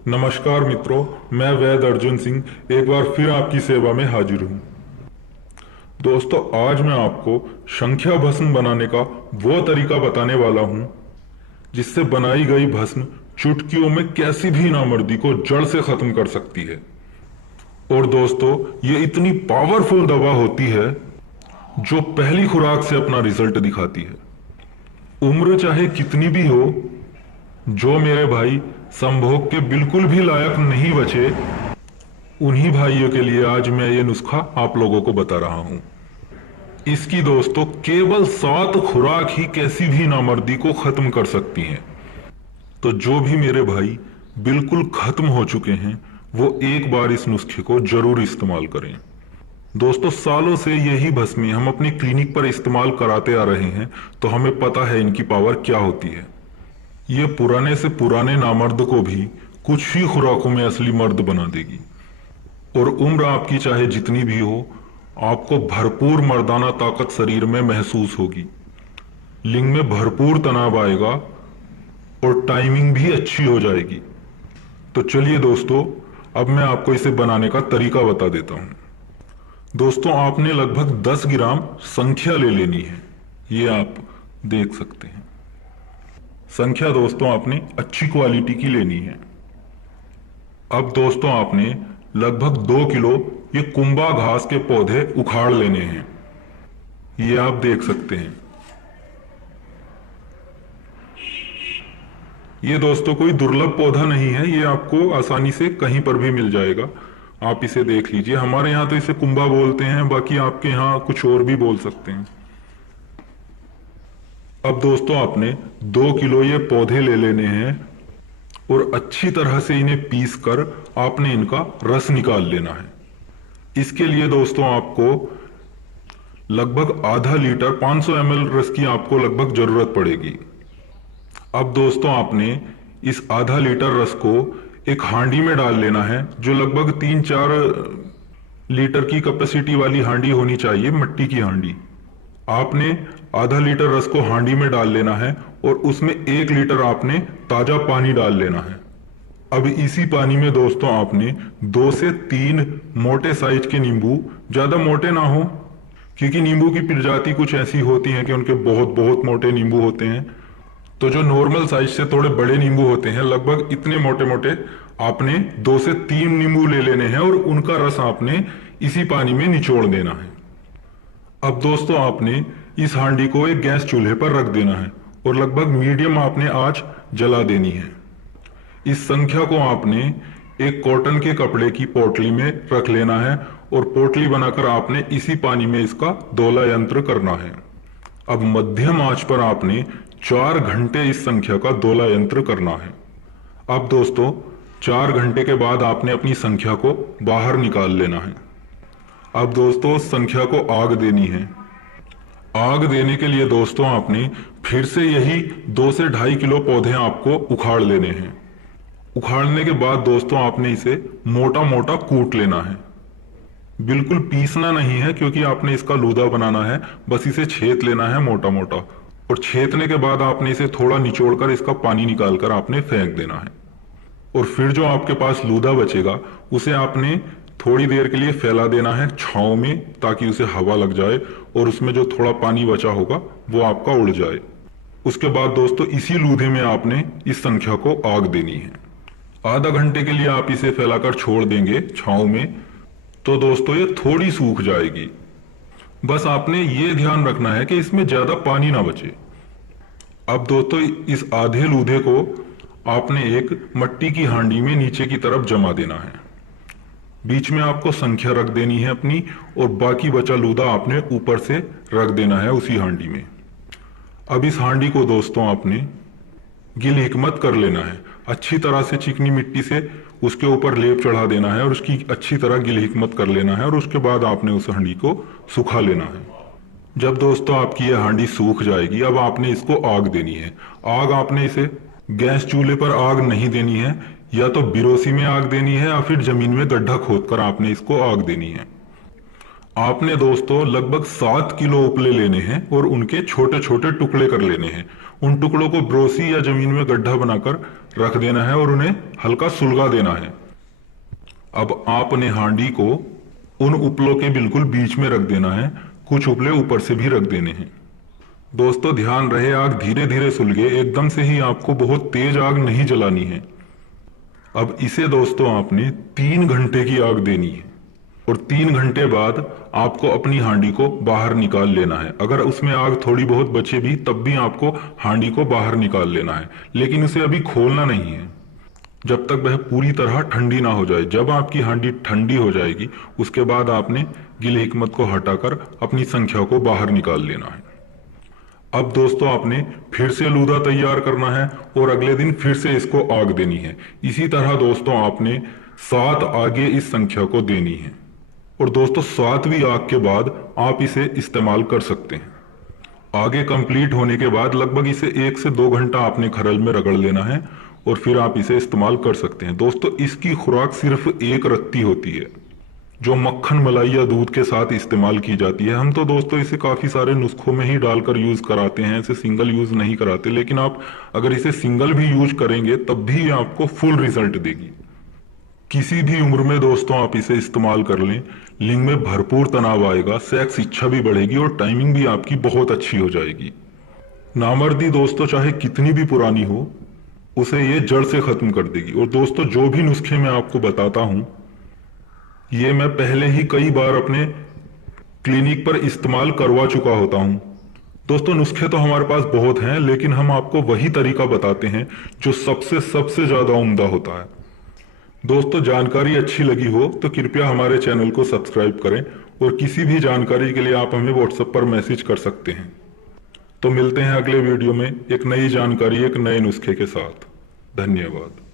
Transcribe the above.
नमस्कार मित्रों, मैं वैद अर्जुन सिंह एक बार फिर आपकी सेवा में हाजिर हूँ। दोस्तों, आज मैं आपको संख्या भस्म बनाने का वो तरीका बताने वाला हूँ जिससे बनाई गई भस्म चुटकियों में कैसी भी नामर्दी को जड़ से खत्म कर सकती है। और दोस्तों, ये इतनी पावरफुल दवा होती है जो पहली खुराक से अपना रिजल्ट दिखाती है। उम्र चाहे कितनी भी हो, जो मेरे भाई संभोग के बिल्कुल भी लायक नहीं बचे, उन्हीं भाइयों के लिए आज मैं ये नुस्खा आप लोगों को बता रहा हूं। इसकी दोस्तों केवल 7 खुराक ही कैसी भी नामर्दी को खत्म कर सकती हैं। तो जो भी मेरे भाई बिल्कुल खत्म हो चुके हैं, वो एक बार इस नुस्खे को जरूर इस्तेमाल करें। दोस्तों, सालों से यही भस्में हम अपनी क्लिनिक पर इस्तेमाल कराते आ रहे हैं, तो हमें पता है इनकी पावर क्या होती है। ये पुराने से पुराने नामर्द को भी कुछ ही खुराकों में असली मर्द बना देगी। और उम्र आपकी चाहे जितनी भी हो, आपको भरपूर मर्दाना ताकत शरीर में महसूस होगी। लिंग में भरपूर तनाव आएगा और टाइमिंग भी अच्छी हो जाएगी। तो चलिए दोस्तों, अब मैं आपको इसे बनाने का तरीका बता देता हूं। दोस्तों, आपने लगभग 10 ग्राम संख्या ले लेनी है। ये आप देख सकते हैं। संख्या दोस्तों आपने अच्छी क्वालिटी की लेनी है। अब दोस्तों आपने लगभग 2 किलो ये कुंभा घास के पौधे उखाड़ लेने हैं। ये आप देख सकते हैं। ये दोस्तों कोई दुर्लभ पौधा नहीं है, ये आपको आसानी से कहीं पर भी मिल जाएगा। आप इसे देख लीजिए। हमारे यहाँ तो इसे कुंभा बोलते हैं, बाकी आपके यहाँ कुछ और भी बोल सकते हैं। अब दोस्तों आपने 2 किलो ये पौधे ले लेने हैं और अच्छी तरह से इन्हें पीस कर आपने इनका रस निकाल लेना है। इसके लिए दोस्तों आपको लगभग आधा लीटर 500 ml रस की आपको लगभग जरूरत पड़ेगी। अब दोस्तों आपने इस आधा लीटर रस को एक हांडी में डाल लेना है, जो लगभग 3-4 लीटर की कैपेसिटी वाली हांडी होनी चाहिए, मिट्टी की हांडी। आपने आधा लीटर रस को हांडी में डाल लेना है और उसमें 1 लीटर आपने ताजा पानी डाल लेना है। अब इसी पानी में दोस्तों आपने 2 से 3 मोटे साइज के नींबू, ज्यादा मोटे ना हो, क्योंकि नींबू की प्रजाति कुछ ऐसी होती है कि उनके बहुत बहुत मोटे नींबू होते हैं। तो जो नॉर्मल साइज से थोड़े बड़े नींबू होते हैं, लगभग इतने मोटे मोटे, आपने 2 से 3 नींबू ले लेने हैं और उनका रस आपने इसी पानी में निचोड़ देना है। अब दोस्तों आपने इस हांडी को एक गैस चूल्हे पर रख देना है और लगभग मीडियम आपने आंच जला देनी है। इस संख्या को आपने एक कॉटन के कपड़े की पोटली में रख लेना है और पोटली बनाकर आपने इसी पानी में इसका दोला यंत्र करना है। अब मध्यम आंच पर आपने 4 घंटे इस संख्या का दोला यंत्र करना है। अब दोस्तों 4 घंटे के बाद आपने अपनी संख्या को बाहर निकाल लेना है। अब दोस्तों संख्या को आग देनी है। आग देने के लिए दोस्तों आपने फिर से यही 2 से 2.5 किलो पौधे आपको उखाड़ लेने हैं। उखाड़ने के बाद दोस्तों आपने इसे मोटा मोटा कूट लेना है। बिल्कुल पीसना नहीं है, क्योंकि आपने इसका लूदा बनाना है। बस इसे छेद लेना है मोटा मोटा, और छेदने के बाद आपने इसे थोड़ा निचोड़कर इसका पानी निकालकर आपने फेंक देना है। और फिर जो आपके पास लूदा बचेगा उसे आपने थोड़ी देर के लिए फैला देना है छांव में, ताकि उसे हवा लग जाए और उसमें जो थोड़ा पानी बचा होगा वो आपका उड़ जाए। उसके बाद दोस्तों इसी लूधे में आपने इस संख्या को आग देनी है। आधा घंटे के लिए आप इसे फैलाकर छोड़ देंगे छांव में, तो दोस्तों ये थोड़ी सूख जाएगी। बस आपने ये ध्यान रखना है कि इसमें ज्यादा पानी ना बचे। अब दोस्तों इस आधे लूधे को आपने एक मट्टी की हांडी में नीचे की तरफ जमा देना है। बीच में आपको संख्या रख देनी है अपनी, और बाकी बचा लूदा आपने ऊपर से रख देना है उसी हांडी में। अब इस हांडी को दोस्तों आपने गिल हिकमत कर लेना है। अच्छी तरह से चिकनी मिट्टी से उसके ऊपर लेप चढ़ा देना है और उसकी अच्छी तरह गिल हिकमत कर लेना है, और उसके बाद आपने उस हांडी को सुखा लेना है। जब दोस्तों आपकी यह हांडी सूख जाएगी, अब आपने इसको आग देनी है। आग आपने इसे गैस चूल्हे पर आग नहीं देनी है, या तो बिरोसी में आग देनी है या फिर जमीन में गड्ढा खोदकर आपने इसको आग देनी है। आपने दोस्तों लगभग 7 किलो उपले लेने हैं और उनके छोटे छोटे टुकड़े कर लेने हैं उन टुकड़ों को ब्रोसी या जमीन में गड्ढा बनाकर रख देना है और उन्हें हल्का सुलगा देना है। अब आपने हांडी को उन उपलों के बिल्कुल बीच में रख देना है, कुछ उपले ऊपर से भी रख देने हैं। दोस्तों ध्यान रहे, आग धीरे धीरे सुलगे, एकदम से ही आपको बहुत तेज आग नहीं जलानी है। अब इसे दोस्तों आपने 3 घंटे की आग देनी है और 3 घंटे बाद आपको अपनी हांडी को बाहर निकाल लेना है। अगर उसमें आग थोड़ी बहुत बचे भी तब भी आपको हांडी को बाहर निकाल लेना है, लेकिन उसे अभी खोलना नहीं है जब तक वह पूरी तरह ठंडी ना हो जाए। जब आपकी हांडी ठंडी हो जाएगी उसके बाद आपने गिल हिकमत को हटाकर अपनी संख्या को बाहर निकाल लेना है। अब दोस्तों आपने फिर से लूदा तैयार करना है और अगले दिन फिर से इसको आग देनी है। इसी तरह दोस्तों आपने 7 आगे इस संख्या को देनी है और दोस्तों 7वीं आग के बाद आप इसे इस्तेमाल कर सकते हैं। आगे कंप्लीट होने के बाद लगभग इसे 1 से 2 घंटा आपने खरल में रगड़ लेना है और फिर आप इसे इस्तेमाल कर सकते हैं। दोस्तों इसकी खुराक सिर्फ एक रत्ती होती है जो मक्खन, मलाई या दूध के साथ इस्तेमाल की जाती है। हम तो दोस्तों इसे काफी सारे नुस्खों में ही डालकर यूज कराते हैं, इसे सिंगल यूज नहीं कराते, लेकिन आप अगर इसे सिंगल भी यूज करेंगे तब भी आपको फुल रिजल्ट देगी। किसी भी उम्र में दोस्तों आप इसे इस्तेमाल कर लें, लिंग में भरपूर तनाव आएगा, सेक्स इच्छा भी बढ़ेगी और टाइमिंग भी आपकी बहुत अच्छी हो जाएगी। नामर्दी दोस्तों चाहे कितनी भी पुरानी हो उसे ये जड़ से खत्म कर देगी। और दोस्तों जो भी नुस्खे मैं आपको बताता हूं ये मैं पहले ही कई बार अपने क्लिनिक पर इस्तेमाल करवा चुका होता हूं। दोस्तों नुस्खे तो हमारे पास बहुत हैं, लेकिन हम आपको वही तरीका बताते हैं जो सबसे सबसे ज्यादा उम्दा होता है। दोस्तों जानकारी अच्छी लगी हो तो कृपया हमारे चैनल को सब्सक्राइब करें और किसी भी जानकारी के लिए आप हमें व्हाट्सएप पर मैसेज कर सकते हैं। तो मिलते हैं अगले वीडियो में एक नई जानकारी, एक नए नुस्खे के साथ। धन्यवाद।